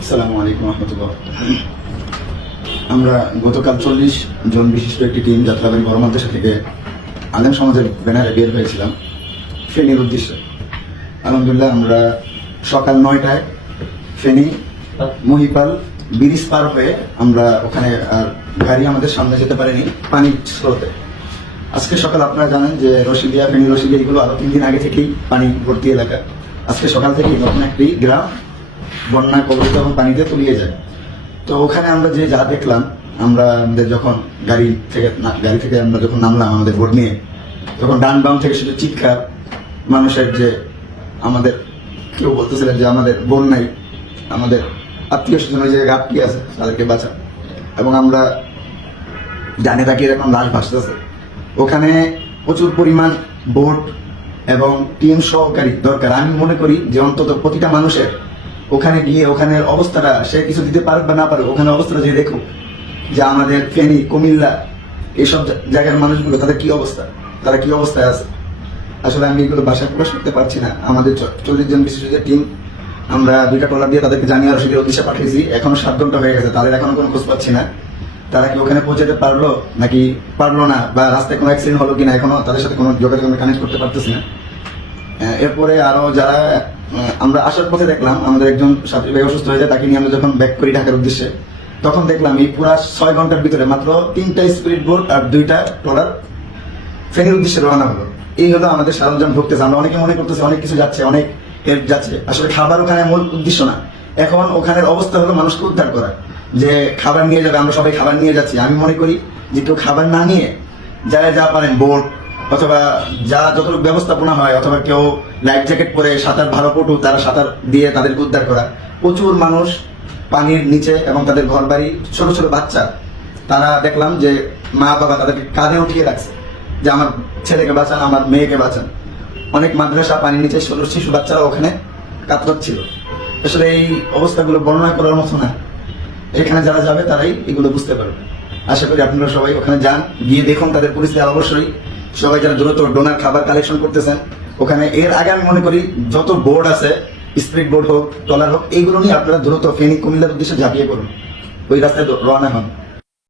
আসসালামু আলাইকুম রহমতুল্লাহ। আমরা গতকাল চল্লিশ জন বিশিষ্ট একটি টিম যাত্রাবাড়ি বড় থেকে আলেম সমাজের ব্যানারে বের হয়েছিলাম। ফেনীর উদ্দেশ্যে। আলহামদুলিল্লাহ, আমরা সকাল নয়টায় ফেনী, মহিপাল, ব্রিজ পার হয়ে আমরা ওখানে আর গাড়ি আমাদের সামনে যেতে পারেনি, পানির স্রোতে। আজকে সকাল আপনারা জানেন যে রশিদিয়া ফেনী রশিদিয়া এগুলো আরও তিন দিন আগে থেকেই পানি ভর্তি এলাকা। আজকে সকাল থেকেই নতুন একটি গ্রাম বন্যা কবলিত এবং পানিতে তলিয়ে যায়। তো ওখানে আমরা যে যা দেখলাম, আমরা আমাদের যখন গাড়ি থেকে গাড়ি থেকে আমরা যখন নামলাম আমাদের বোর্ড নিয়ে, তখন ডান বাম থেকে শুধু চিৎকার, মানুষের যে আমাদের কেউ বলতেছিলেন যে আমাদের বোন নাই, আমাদের আত্মীয় স্বজন জায়গায় আটকে আছে, তাদেরকে বাঁচা এবং আমরা জানে থাকি এরকম লাশ ভাসতেছে। ওখানে প্রচুর পরিমাণ বোট এবং টিম সহকারী দরকার। আমি মনে করি যে অন্তত প্রতিটা মানুষের ওখানে গিয়ে ওখানের অবস্থাটা, সে কিছু দিতে পারুক বা না পারুক, ওখানে অবস্থাটা যে দেখুক যে আমাদের ফেনী, কুমিল্লা, এইসব জায়গার মানুষগুলো, তাদের কি অবস্থা? তারা কি অবস্থায় আছে? আসলে আমি এগুলো বাসায় প্রকাশ করতে পারছি না। আমাদের চল্লিশ জন বিশিষ্ট যে টিম আমরা দুইটা ট্রলার দিয়ে তাদেরকে জানিয়ে আর রশিদের উদ্দেশ্যে পাঠিয়েছি। এখনও সাত ঘণ্টা হয়ে গেছে, তাদের এখনও কোনো খোঁজ পাচ্ছি না। তারা কি ওখানে পৌঁছাতে পারল? নাকি পারল না? বা রাস্তায় কোনো অ্যাক্সিডেন্ট হলো কিনা এখনও তাদের সাথে কোনো যোগাযোগ কানেক্ট করতে পারতেছি না। এরপরে আরও যারা আমরা আসার পথে দেখলাম, আমাদের একজন সাথী ভাই অসুস্থ হয়ে যায়, তাকে নিয়ে আমরা যখন ব্যাক করি ঢাকার উদ্দেশ্যে, তখন দেখলাম এই পুরা ছয় ঘণ্টার ভিতরে মাত্র তিনটা স্পিড বোট আর দুইটা ট্রলার ফেনীর উদ্দেশ্যে রওনা হলো। এই হলো আমাদের সরঞ্জাম ঢুকতেছে আমরা অনেকে মনে করতেছে অনেক কিছু যাচ্ছে, অনেক হেল্প যাচ্ছে। আসলে খাবার ওখানে মূল উদ্দেশ্য না। এখন ওখানের অবস্থা হলো মানুষকে উদ্ধার করা। যে খাবার নিয়ে যাবে, আমরা সবাই খাবার নিয়ে যাচ্ছি। আমি মনে করি যে কেউ খাবার না নিয়ে যারা যা পারেন বোট অথবা যা যতটুকু ব্যবস্থাপনা হয়, অথবা কেউ লাইফ জ্যাকেট পরে সাঁতার ভালো পটু, তারা সাঁতার দিয়ে তাদেরকে উদ্ধার করা। প্রচুর মানুষ পানির নিচে এবং তাদের ঘর বাড়ি ছোট ছোট বাচ্চা, তারা দেখলাম যে মা বাবা তাদেরকে কাঁধে উঠিয়ে রাখছে, যে আমার ছেলেকে বাঁচান, আমার মেয়েকে বাঁচান। অনেক মাদ্রাসা পানির নিচে ছোট শিশু বাচ্চারা ওখানে কাতরাচ্ছিল। আসলে এই অবস্থাগুলো বর্ণনা করার মতো না। এখানে যারা যাবে, তারাই এগুলো বুঝতে পারবে। আশা করি আপনারা সবাই ওখানে যান, গিয়ে দেখুন তাদের পরিস্থিতি অবশ্যই সবাই যারা দ্রুত ডোনার খাবার কালেকশন করতেছেন। ওখানে এর আগে আমি মনে করি যত বোর্ড আছে স্পিড বোর্ড হোক টলার হোক এইগুলো নিয়ে আপনারা দ্রুত ফেনী কুমিল্লার উদ্দেশ্যে ঝাঁপিয়ে করুন ওই রাস্তায় রওনা হন।